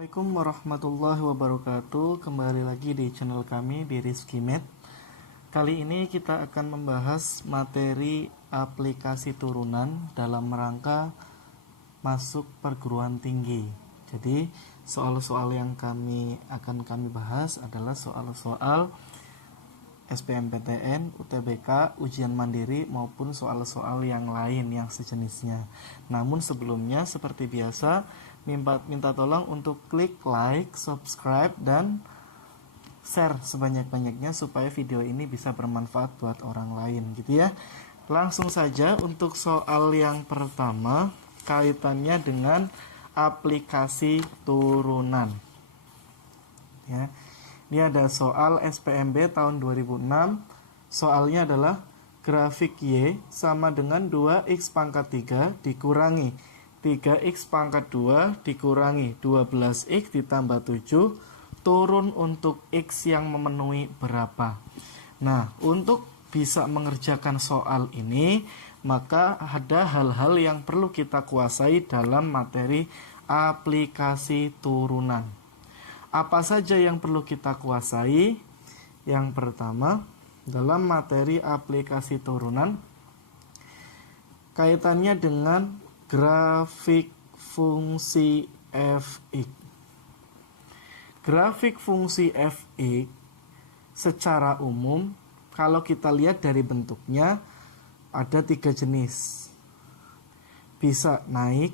Assalamualaikum warahmatullahi wabarakatuh. Kembali lagi di channel kami di Rizkymed. Kali ini kita akan membahas materi aplikasi turunan dalam rangka masuk perguruan tinggi. Jadi soal-soal yang akan kami bahas adalah soal-soal SBMPTN, UTBK, ujian mandiri maupun soal-soal yang lain yang sejenisnya. Namun sebelumnya seperti biasa minta tolong untuk klik like, subscribe, dan share sebanyak-banyaknya supaya video ini bisa bermanfaat buat orang lain gitu ya. Langsung saja untuk soal yang pertama kaitannya dengan aplikasi turunan ya. Ini ada soal SPMB tahun 2006. Soalnya adalah grafik Y sama dengan 2x pangkat 3 dikurangi 3x pangkat 2 dikurangi 12x ditambah 7 turun untuk x yang memenuhi berapa. Nah, untuk bisa mengerjakan soal ini maka ada hal-hal yang perlu kita kuasai dalam materi aplikasi turunan. Apa saja yang perlu kita kuasai? Yang pertama, dalam materi aplikasi turunan kaitannya dengan grafik fungsi fx. Grafik fungsi fx secara umum kalau kita lihat dari bentuknya ada 3 jenis. Bisa naik,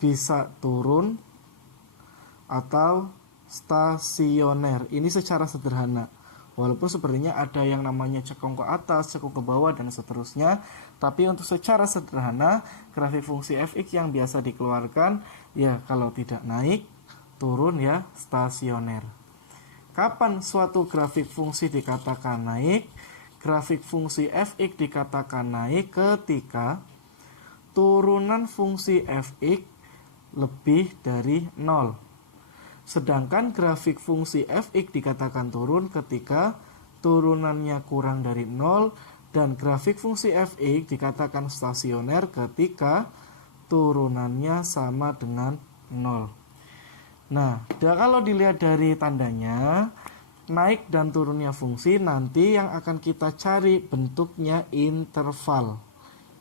bisa turun, atau stasioner. Ini secara sederhana. Walaupun sebenarnya ada yang namanya cekung ke atas, cekung ke bawah, dan seterusnya. Tapi untuk secara sederhana, grafik fungsi fx yang biasa dikeluarkan, ya kalau tidak naik, turun ya stasioner. Kapan suatu grafik fungsi dikatakan naik? Grafik fungsi fx dikatakan naik ketika turunan fungsi fx lebih dari 0. Sedangkan grafik fungsi fx dikatakan turun ketika turunannya kurang dari 0 dan grafik fungsi fx dikatakan stasioner ketika turunannya sama dengan 0. Nah, kalau dilihat dari tandanya, naik dan turunnya fungsi nanti yang akan kita cari bentuknya interval.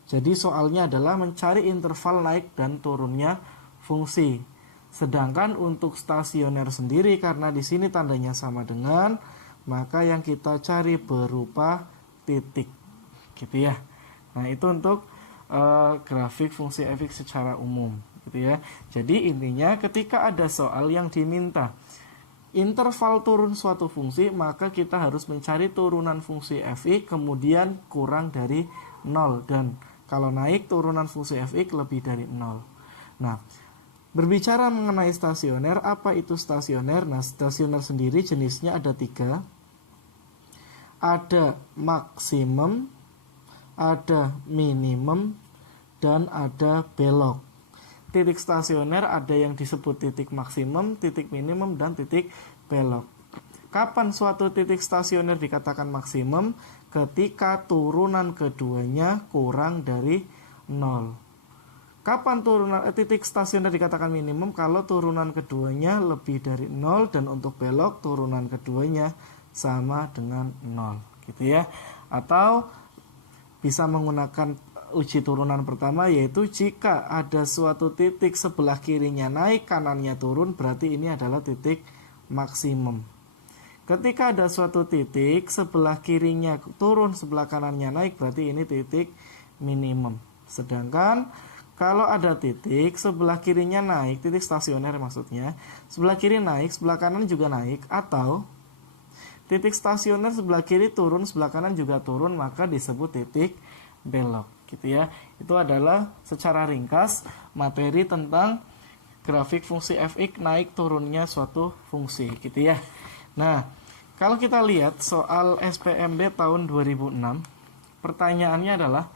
Jadi soalnya adalah mencari interval naik dan turunnya fungsi. Sedangkan untuk stasioner sendiri karena di sini tandanya sama dengan, maka yang kita cari berupa titik, gitu ya. Nah itu untuk grafik fungsi fx secara umum, gitu ya. Jadi intinya ketika ada soal yang diminta interval turun suatu fungsi, maka kita harus mencari turunan fungsi fx kemudian kurang dari 0 dan kalau naik turunan fungsi fx lebih dari 0. Nah, berbicara mengenai stasioner, apa itu stasioner? Nah, stasioner sendiri jenisnya ada 3. Ada maksimum, ada minimum, dan ada belok. Titik stasioner ada yang disebut titik maksimum, titik minimum, dan titik belok. Kapan suatu titik stasioner dikatakan maksimum? Ketika turunan keduanya kurang dari 0. Kapan turunan titik stasioner dikatakan minimum? Kalau turunan keduanya lebih dari 0 dan untuk belok turunan keduanya sama dengan 0, gitu ya. Atau bisa menggunakan uji turunan pertama, yaitu jika ada suatu titik sebelah kirinya naik, kanannya turun, berarti ini adalah titik maksimum. Ketika ada suatu titik sebelah kirinya turun, sebelah kanannya naik, berarti ini titik minimum. Sedangkan kalau ada titik sebelah kirinya naik, titik stasioner maksudnya, sebelah kiri naik, sebelah kanan juga naik, atau titik stasioner sebelah kiri turun, sebelah kanan juga turun, maka disebut titik belok, gitu ya. Itu adalah secara ringkas materi tentang grafik fungsi fx naik turunnya suatu fungsi, gitu ya. Nah, kalau kita lihat soal SPMB tahun 2006, pertanyaannya adalah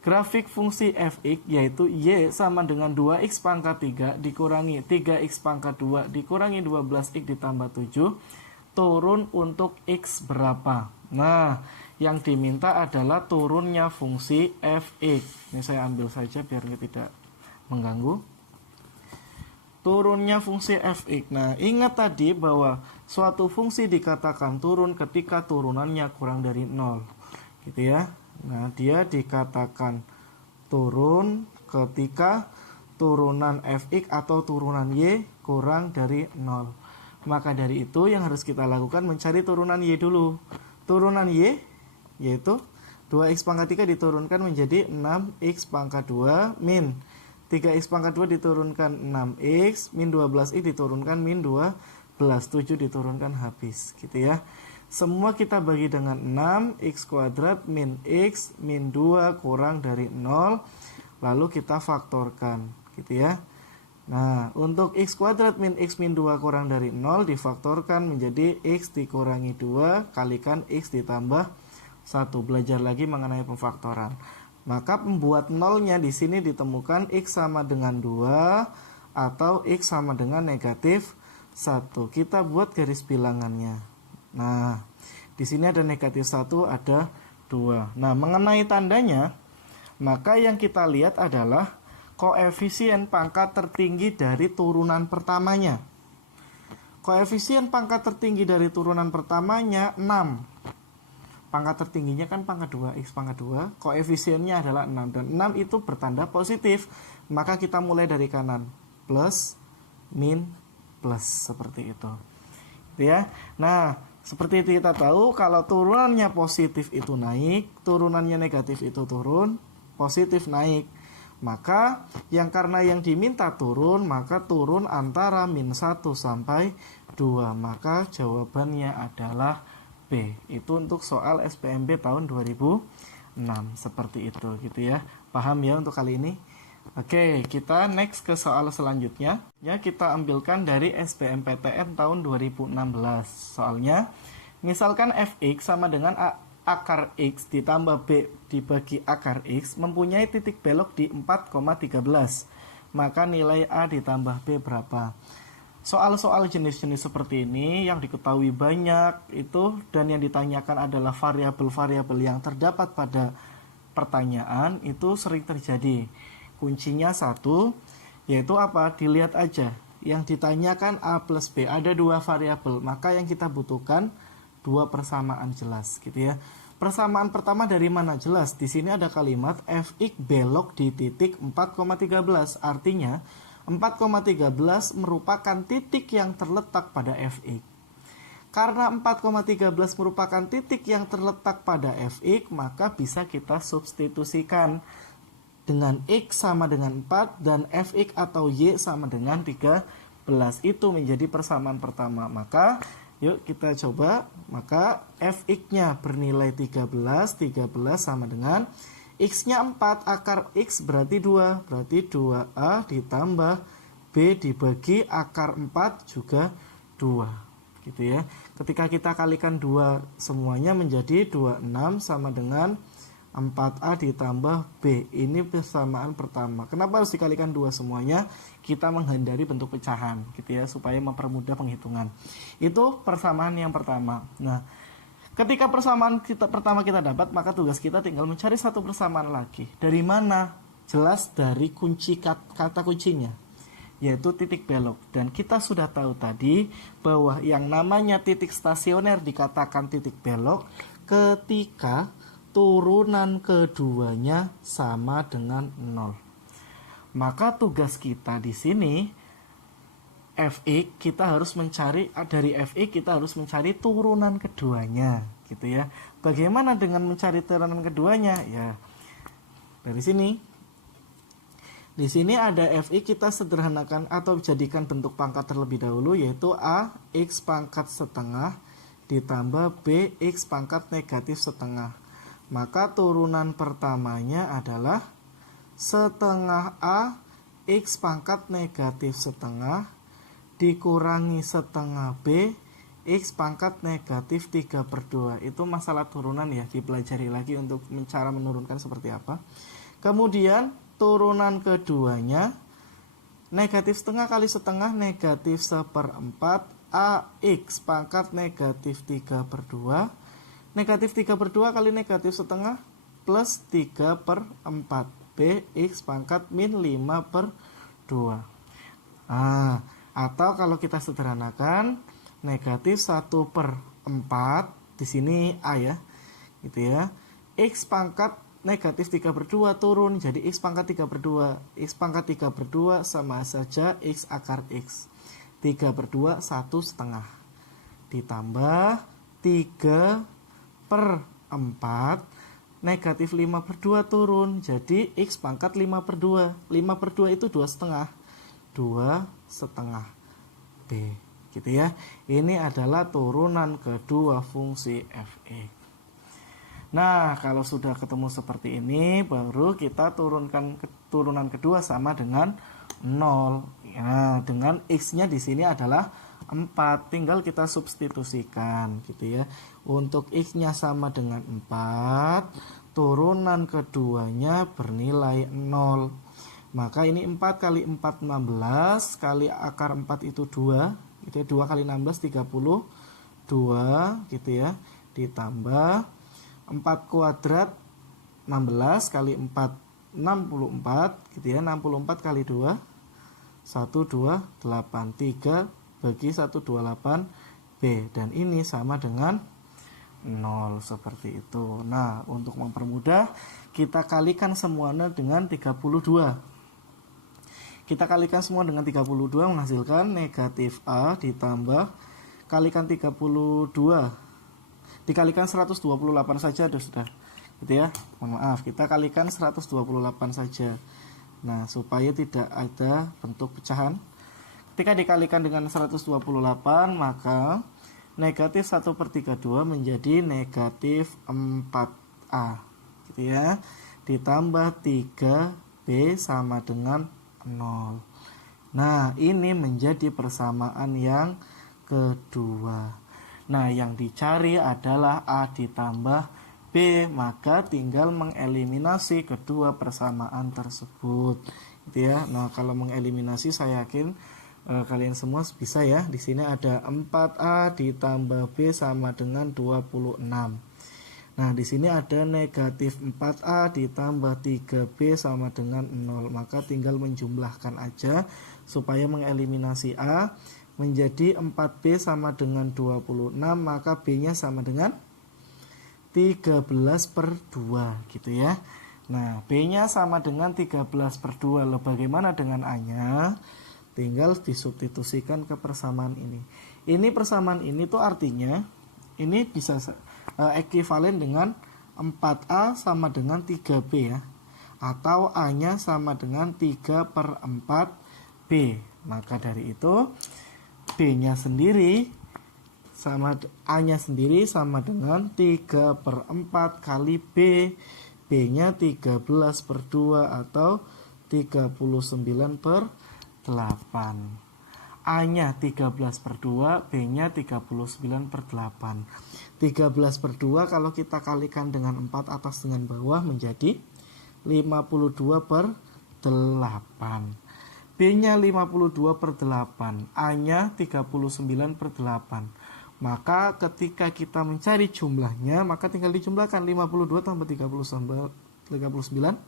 grafik fungsi fx yaitu y sama dengan 2x pangkat 3 dikurangi 3x pangkat 2 dikurangi 12x ditambah 7 turun untuk x berapa. Nah, yang diminta adalah turunnya fungsi fx. Ini saya ambil saja biar tidak mengganggu. turunnya fungsi fx. Nah, ingat tadi bahwa suatu fungsi dikatakan turun ketika turunannya kurang dari 0. Gitu ya. Nah, dia dikatakan turun ketika turunan fx atau turunan y kurang dari 0. Maka dari itu yang harus kita lakukan mencari turunan y dulu. Turunan y yaitu 2x pangkat 3 diturunkan menjadi 6x pangkat 2 min 3x pangkat 2 diturunkan 6x, min 12x diturunkan min 12, 7 diturunkan habis, gitu ya. Semua kita bagi dengan 6x kuadrat min x min 2 kurang dari 0, lalu kita faktorkan, gitu ya. Nah, untuk x kuadrat min x min 2 kurang dari 0 difaktorkan menjadi x dikurangi 2 kalikan x ditambah 1. Belajar lagi mengenai pemfaktoran. Maka pembuat nolnya di sini ditemukan x sama dengan 2 atau x sama dengan negatif 1. Kita buat garis bilangannya. Nah, di sini ada negatif 1, ada 2. Nah, mengenai tandanya, maka yang kita lihat adalah koefisien pangkat tertinggi dari turunan pertamanya. Koefisien pangkat tertinggi dari turunan pertamanya 6. Pangkat tertingginya kan pangkat 2, x pangkat 2, koefisiennya adalah 6, dan 6 itu bertanda positif, maka kita mulai dari kanan, plus, min, plus, seperti itu. Ya. Nah, seperti itu kita tahu, kalau turunannya positif itu naik, turunannya negatif itu turun, positif naik. Maka, karena yang diminta turun, maka turun antara min 1 sampai 2, maka jawabannya adalah B. Itu untuk soal SPMB tahun 2006 seperti itu, gitu ya. Paham ya untuk kali ini? Oke, kita next ke soal selanjutnya. Ya, kita ambilkan dari SBMPTN tahun 2016. Soalnya, misalkan fx sama dengan akar x ditambah b dibagi akar x mempunyai titik belok di 4,13. Maka nilai a ditambah b berapa? Soal-soal jenis-jenis seperti ini yang diketahui banyak itu dan yang ditanyakan adalah variabel-variabel yang terdapat pada pertanyaan itu sering terjadi. Kuncinya satu, yaitu apa? Dilihat aja. Yang ditanyakan a plus b, ada 2 variabel, maka yang kita butuhkan 2 persamaan jelas, gitu ya. Persamaan pertama dari mana? Jelas. Di sini ada kalimat fx belok di titik 4,13, artinya 4,13 merupakan titik yang terletak pada fx. Karena 4,13 merupakan titik yang terletak pada fx, maka bisa kita substitusikan dengan x sama dengan 4 dan fx atau y sama dengan 13. Itu menjadi persamaan pertama. Maka yuk kita coba. Maka fx-nya bernilai 13 sama dengan x-nya 4, akar x berarti 2, berarti 2a ditambah b dibagi akar 4 juga 2, gitu ya. Ketika kita kalikan 2 semuanya menjadi 26 sama dengan 4a ditambah b. Ini persamaan pertama. Kenapa harus dikalikan 2 semuanya? Kita menghindari bentuk pecahan, gitu ya, supaya mempermudah penghitungan. Itu persamaan yang pertama. Nah, ketika persamaan pertama kita dapat, maka tugas kita tinggal mencari satu persamaan lagi. Dari mana? Jelas dari kunci kata kuncinya, yaitu titik belok. Dan kita sudah tahu tadi bahwa yang namanya titik stasioner dikatakan titik belok ketika turunan keduanya sama dengan 0. Maka tugas kita di sini fx kita harus mencari dari fx kita harus mencari turunan keduanya, gitu ya. Bagaimana dengan mencari turunan keduanya? Ya, dari sini. Di sini ada fx, kita sederhanakan atau jadikan bentuk pangkat terlebih dahulu, yaitu a x pangkat setengah ditambah b x pangkat negatif setengah. Maka turunan pertamanya adalah setengah a x pangkat negatif setengah dikurangi setengah b x pangkat negatif 3/2. Itu masalah turunan ya, dipelajari lagi untuk cara menurunkan seperti apa. Kemudian turunan keduanya negatif setengah kali setengah negatif 1/4 ax pangkat negatif 3/2. Negatif 3/2 kali negatif setengah plus 3/4 bx pangkat min 5/2. Nah, atau kalau kita sederhanakan, negatif 1/4, di sini A ya, gitu ya. X pangkat negatif 3/2 turun, jadi X pangkat 3/2. X pangkat 3/2 sama saja X akar X. 3/2 1/2. Ditambah 3/4, negatif 5/2 turun, jadi X pangkat 5/2. 5/2 itu 2/2. 2/2 B, gitu ya. Ini adalah turunan kedua fungsi Fe. Nah, kalau sudah ketemu seperti ini, baru kita turunkan turunan kedua sama dengan 0. Nah, dengan X-nya di sini adalah 4, tinggal kita substitusikan, gitu ya. Untuk X-nya sama dengan 4, turunan keduanya bernilai 0. Maka ini 4 kali 4 16, kali akar 4 itu 2, gitu ya. 2 kali 16 32, gitu ya. Ditambah 4 kuadrat 16 kali 4 64, gitu ya. 64 kali 2 128, 3 bagi 128 B, dan ini sama dengan 0, seperti itu. Nah, untuk mempermudah, kita kalikan semuanya dengan 32. Kita kalikan semua dengan 32 menghasilkan negatif A ditambah kalikan 32 dikalikan 128 saja sudah, gitu ya. Mohon maaf, kita kalikan 128 saja. Nah, supaya tidak ada bentuk pecahan. Ketika dikalikan dengan 128, maka negatif 1/32 menjadi negatif 4A, gitu ya. Ditambah 3B sama dengan 0. Nah, ini menjadi persamaan yang kedua. Nah, yang dicari adalah A ditambah B, maka tinggal mengeliminasi kedua persamaan tersebut, gitu ya. Nah, kalau mengeliminasi saya yakin kalian semua bisa ya. Di sini ada 4A ditambah B sama dengan 26. Nah, di sini ada negatif 4A ditambah 3B sama dengan 0. Maka tinggal menjumlahkan aja supaya mengeliminasi A, menjadi 4B sama dengan 26, maka B-nya sama dengan 13/2, gitu ya. Nah, B-nya sama dengan 13/2. Lalu bagaimana dengan A-nya? Tinggal disubstitusikan ke persamaan ini. Ini persamaan ini tuh artinya ini bisa ekuivalen dengan 4A sama dengan 3B ya. Atau A-nya sama dengan 3/4B. Maka dari itu B-nya sendiri sama A-nya sendiri sama dengan 3/4 kali B. B-nya 13/2 atau 39/8. A-nya 13/2, B-nya 39/8. 13/2 kalau kita kalikan dengan 4 atas dengan bawah menjadi 52/8. B-nya 52/8, A-nya 39/8. Maka ketika kita mencari jumlahnya, maka tinggal dijumlahkan 52 tambah 39,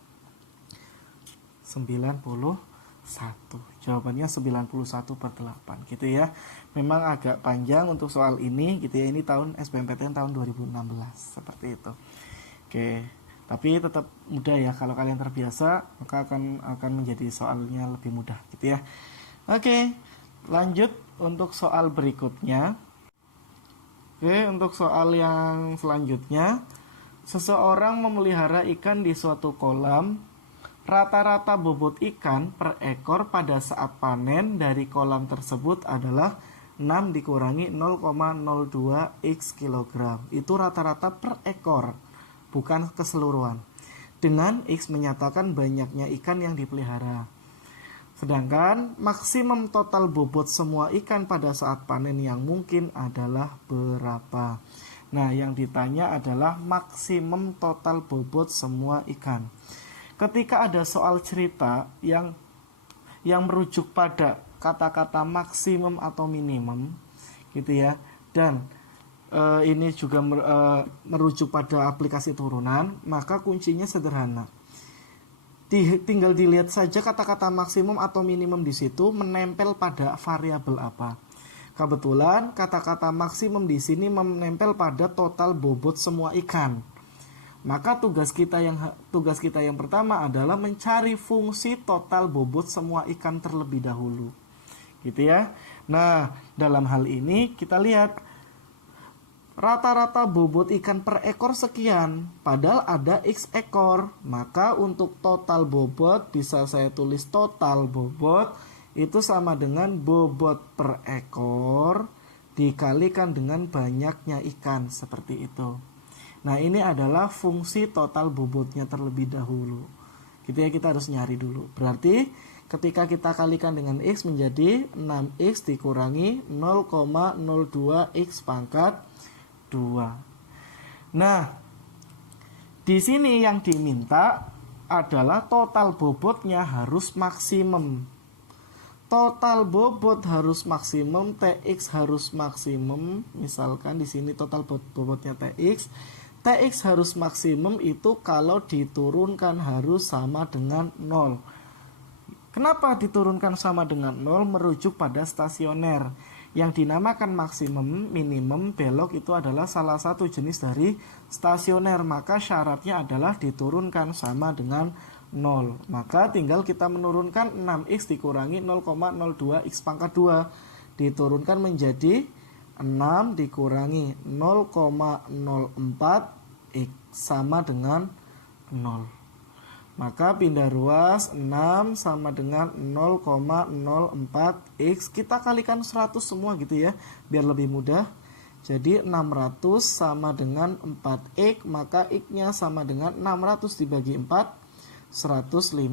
91. Jawabannya 91/8, gitu ya. Memang agak panjang untuk soal ini, gitu ya. Ini tahun SBMPTN tahun 2016, seperti itu. Oke, tapi tetap mudah ya. Kalau kalian terbiasa, maka akan menjadi soalnya lebih mudah, gitu ya. Oke, lanjut untuk soal berikutnya. Oke, untuk soal yang selanjutnya, seseorang memelihara ikan di suatu kolam. Rata-rata bobot ikan per ekor pada saat panen dari kolam tersebut adalah 6 dikurangi 0,02 X kilogram. Itu rata-rata per ekor, bukan keseluruhan. Dengan X menyatakan banyaknya ikan yang dipelihara. Sedangkan maksimum total bobot semua ikan pada saat panen yang mungkin adalah berapa? Nah, yang ditanya adalah maksimum total bobot semua ikan. Ketika ada soal cerita yang merujuk pada kata-kata maksimum atau minimum, gitu ya, dan ini juga merujuk pada aplikasi turunan, maka kuncinya sederhana. tinggal dilihat saja kata-kata maksimum atau minimum di situ menempel pada variabel apa. Kebetulan kata-kata maksimum di sini menempel pada total bobot semua ikan. Maka tugas kita yang pertama adalah mencari fungsi total bobot semua ikan terlebih dahulu. Gitu ya. Nah, dalam hal ini kita lihat rata-rata bobot ikan per ekor sekian, padahal ada X ekor. Maka untuk total bobot bisa saya tulis total bobot itu sama dengan bobot per ekor dikalikan dengan banyaknya ikan, seperti itu. Nah, ini adalah fungsi total bobotnya terlebih dahulu. Gitu ya, kita harus nyari dulu. Berarti ketika kita kalikan dengan X menjadi 6X dikurangi 0,02X pangkat 2. Nah, di sini yang diminta adalah total bobotnya harus maksimum. Total bobot harus maksimum, TX harus maksimum. Misalkan di sini total bobotnya TX. TX harus maksimum itu kalau diturunkan harus sama dengan 0. Kenapa diturunkan sama dengan 0? Merujuk pada stasioner. Yang dinamakan maksimum, minimum, belok itu adalah salah satu jenis dari stasioner. Maka syaratnya adalah diturunkan sama dengan 0. Maka tinggal kita menurunkan 6X dikurangi 0,02X pangkat 2. Diturunkan menjadi 6 dikurangi 0,04X sama dengan 0. Maka pindah ruas 6 sama dengan 0,04X. Kita kalikan 100 semua gitu ya, biar lebih mudah. Jadi 600 sama dengan 4X, maka X-nya sama dengan 600 dibagi 4, 150.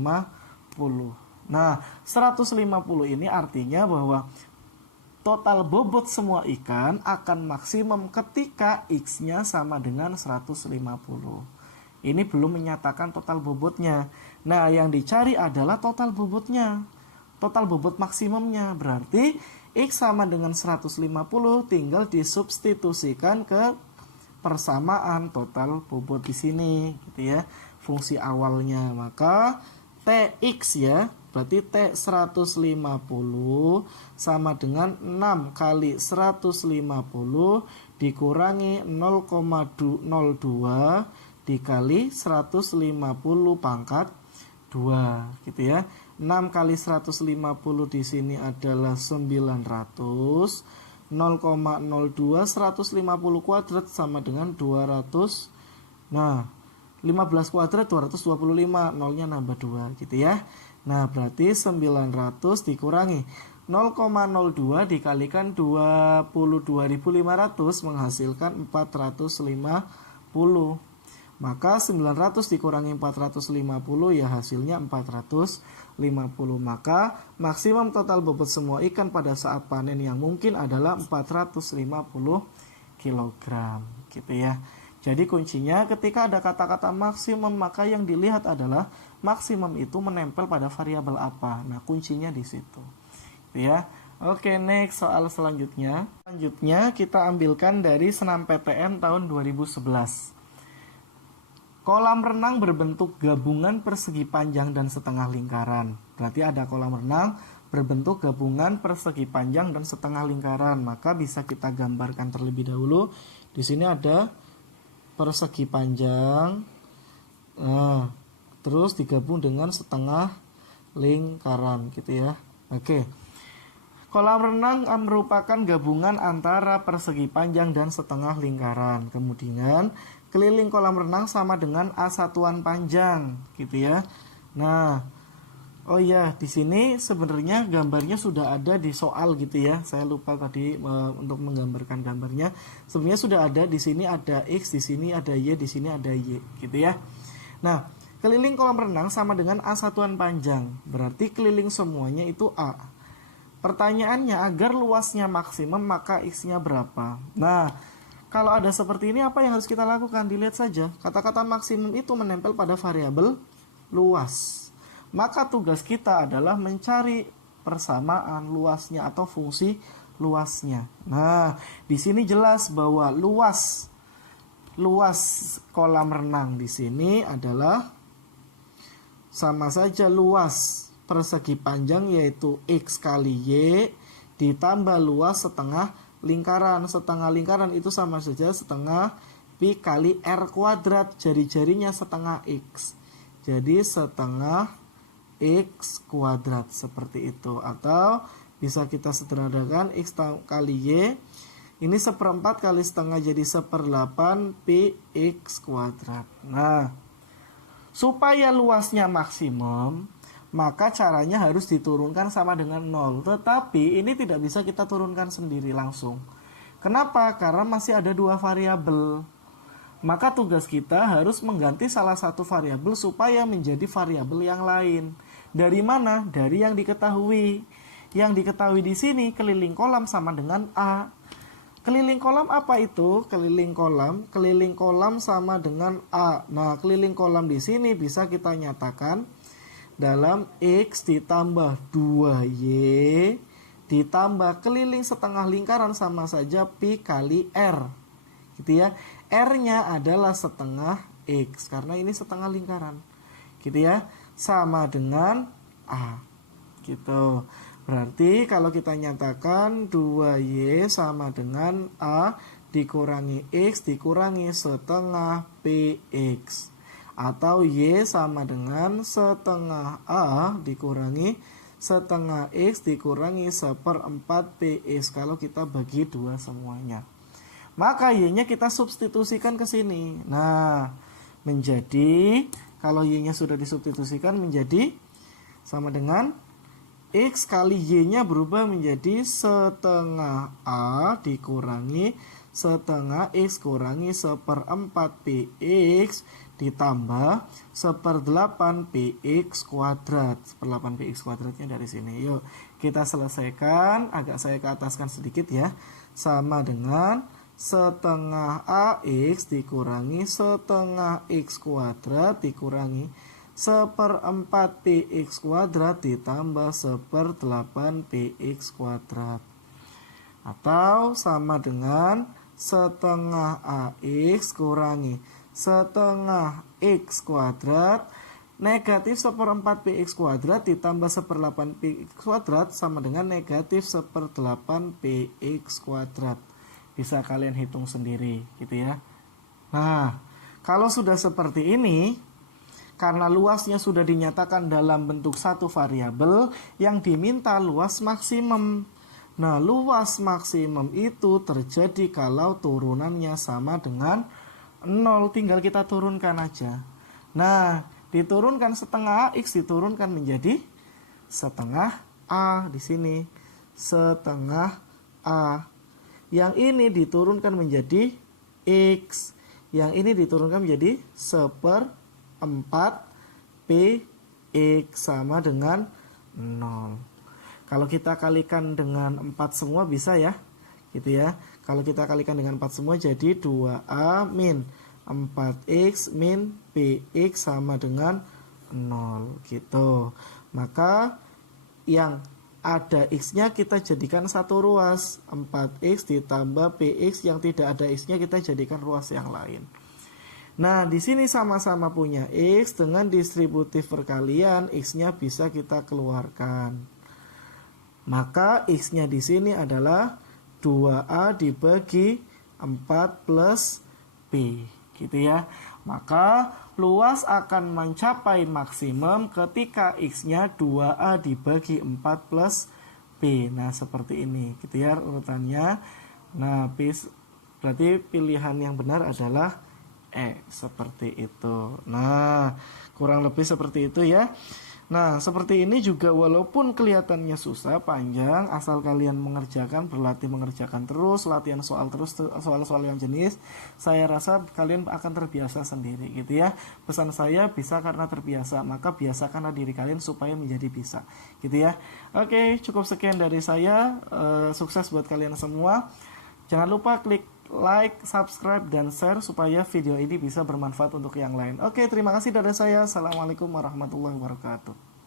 Nah, 150 ini artinya bahwa total bobot semua ikan akan maksimum ketika X-nya sama dengan 150. Ini belum menyatakan total bobotnya. Nah, yang dicari adalah total bobotnya. Total bobot maksimumnya. Berarti X sama dengan 150 tinggal disubstitusikan ke persamaan total bobot di sini, gitu ya. Fungsi awalnya. Maka TX ya, berarti T 150 sama dengan 6 kali 150 dikurangi 0,02 dikali 150 pangkat 2, gitu ya. 6 kali 150 di sini adalah 900. 0,02 150 kuadrat sama dengan 200. Nah, 15 kuadrat 225, nolnya nambah 2, gitu ya. Nah, berarti 900 dikurangi 0,02 dikalikan 22.500 menghasilkan 450. Maka 900 dikurangi 450 ya hasilnya 450. Maka maksimum total bobot semua ikan pada saat panen yang mungkin adalah 450 kg, gitu ya. Jadi kuncinya ketika ada kata-kata maksimum, maka yang dilihat adalah maksimum itu menempel pada variabel apa. Nah, kuncinya di situ. Gitu ya. Oke, next soal selanjutnya. Selanjutnya kita ambilkan dari Senam PTN tahun 2011. Kolam renang berbentuk gabungan persegi panjang dan setengah lingkaran. Berarti ada kolam renang berbentuk gabungan persegi panjang dan setengah lingkaran. Maka bisa kita gambarkan terlebih dahulu. Di sini ada persegi panjang. Nah, terus digabung dengan setengah lingkaran, gitu ya. Oke. Kolam renang merupakan gabungan antara persegi panjang dan setengah lingkaran. Kemudian keliling kolam renang sama dengan A satuan panjang, gitu ya. Nah, oh iya, di sini sebenarnya gambarnya sudah ada di soal, gitu ya. Saya lupa tadi untuk menggambarkan gambarnya. Sebenarnya sudah ada, di sini ada X, di sini ada Y, di sini ada Y, gitu ya. Nah, keliling kolam renang sama dengan A satuan panjang. Berarti keliling semuanya itu A. Pertanyaannya, agar luasnya maksimum maka X-nya berapa? Nah, kalau ada seperti ini, apa yang harus kita lakukan? Dilihat saja, kata-kata maksimum itu menempel pada variabel luas. Maka tugas kita adalah mencari persamaan luasnya atau fungsi luasnya. Nah, di sini jelas bahwa luas kolam renang di sini adalah sama saja luas persegi panjang yaitu X kali Y ditambah luas setengah lingkaran. Setengah lingkaran itu sama saja setengah pi kali R kuadrat, jari-jarinya setengah X. Jadi setengah X kuadrat seperti itu. Atau bisa kita sederhanakan X kali Y. Ini 1/4 kali setengah jadi 1/8 PX kuadrat. Nah, supaya luasnya maksimum, maka caranya harus diturunkan sama dengan 0. Tetapi ini tidak bisa kita turunkan sendiri langsung. Kenapa? Karena masih ada 2 variabel. Maka tugas kita harus mengganti salah satu variabel supaya menjadi variabel yang lain. Dari mana? Dari yang diketahui. Yang diketahui di sini keliling kolam sama dengan A. Keliling kolam apa itu? Keliling kolam sama dengan A. Nah, keliling kolam di sini bisa kita nyatakan dalam X ditambah 2Y ditambah keliling setengah lingkaran sama saja pi kali R. Gitu ya. R-nya adalah setengah X karena ini setengah lingkaran. Gitu ya. Sama dengan A. Gitu. Berarti kalau kita nyatakan 2Y sama dengan A dikurangi X dikurangi setengah PX. Atau Y sama dengan setengah A dikurangi setengah X dikurangi 1/4 PX. Kalau kita bagi 2 semuanya. Maka Y-nya kita substitusikan ke sini. Nah, menjadi, kalau Y-nya sudah disubstitusikan menjadi sama dengan X kali Y-nya berubah menjadi setengah A dikurangi setengah X kurangi 1/4 PX ditambah 1/8 PX kuadrat. 1/8 PX kuadratnya dari sini. Yuk kita selesaikan. Agak saya ke ataskan sedikit ya. Sama dengan setengah AX dikurangi setengah X kuadrat dikurangi 1/4 PX kuadrat ditambah 1/8 PX kuadrat. Atau sama dengan setengah AX kurangi setengah X kuadrat negatif 1/4 PX kuadrat ditambah 1/8 PX kuadrat sama dengan negatif 1/8 PX kuadrat. Bisa kalian hitung sendiri gitu ya. Nah, kalau sudah seperti ini, karena luasnya sudah dinyatakan dalam bentuk satu variabel, yang diminta luas maksimum. Nah, luas maksimum itu terjadi kalau turunannya sama dengan 0. Tinggal kita turunkan aja. Nah, diturunkan setengah AX diturunkan menjadi setengah A di sini. Setengah A. Yang ini diturunkan menjadi X. Yang ini diturunkan menjadi 1/4 PX sama dengan 0. Kalau kita kalikan dengan 4 semua bisa ya. Gitu ya. Kalau kita kalikan dengan 4 semua jadi 2A min 4X min PX sama dengan 0 gitu. Maka yang ada X-nya kita jadikan satu ruas. 4X ditambah PX, yang tidak ada X-nya kita jadikan ruas yang lain. Nah, di sini sama-sama punya X, dengan distributif perkalian X-nya bisa kita keluarkan. Maka X-nya di sini adalah 2A dibagi 4 plus P, gitu ya. Maka luas akan mencapai maksimum ketika X-nya 2A dibagi 4 plus P. Nah, seperti ini, gitu ya urutannya. Nah, P berarti pilihan yang benar adalah seperti itu. Nah, kurang lebih seperti itu ya. Nah, seperti ini juga walaupun kelihatannya susah, panjang, asal kalian mengerjakan, berlatih mengerjakan terus, latihan soal terus, soal-soal yang jenis, saya rasa kalian akan terbiasa sendiri gitu ya. Pesan saya bisa karena terbiasa, maka biasakanlah diri kalian supaya menjadi bisa gitu ya. Oke, cukup sekian dari saya. Sukses buat kalian semua. Jangan lupa klik like, subscribe, dan share supaya video ini bisa bermanfaat untuk yang lain. Oke, terima kasih dari saya. Assalamualaikum warahmatullahi wabarakatuh.